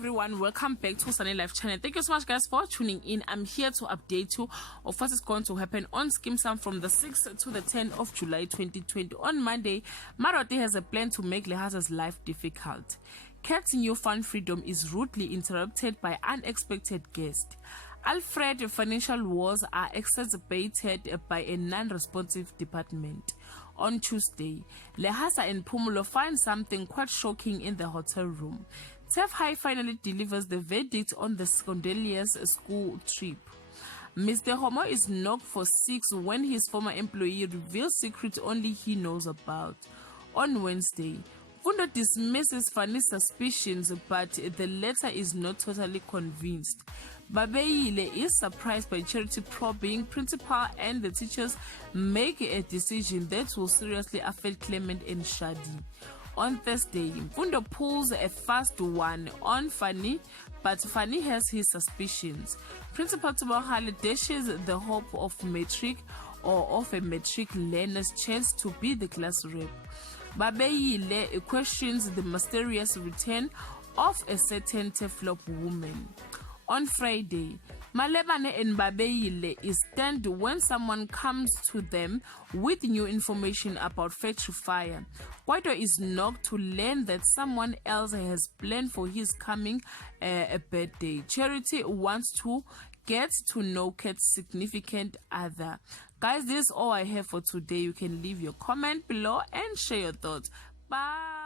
everyone, welcome back to Sunny Life channel. Thank you so much guys for tuning in. I'm here to update you of what is going to happen on Skeem Saam from the 6th to the 10th of July 2020. On Monday, Marote has a plan to make Lehasa's life difficult. Kat's new fun freedom is rudely interrupted by unexpected guest. Alfred's financial woes are exacerbated by a non-responsive department. On Tuesday, Lehasa and Pumulo find something quite shocking in the hotel room. Tef High finally delivers the verdict on the scandalous school trip. Mr. Homo is knocked for 6 when his former employee reveals secrets only he knows about. On Wednesday, Fundo dismisses Fanny's suspicions, but the latter is not totally convinced. Babeile is surprised by Charity probing principal, and the teachers make a decision that will seriously affect Clement and Shadi. On Thursday, Fundo pulls a fast one on Fanny, but Fanny has his suspicions. Principal Tubahale dashes the hope of a matric learner's chance to be the class rep. Babeile questions the mysterious return of a certain Teflop woman. On Friday, Malebane and Babeile is stunned when someone comes to them with new information about Factory Fire. Kwaito is knocked to learn that someone else has planned for his coming a birthday. Charity wants to get to know Kat's significant other. Guys, this is all I have for today. You can leave your comment below and share your thoughts. Bye.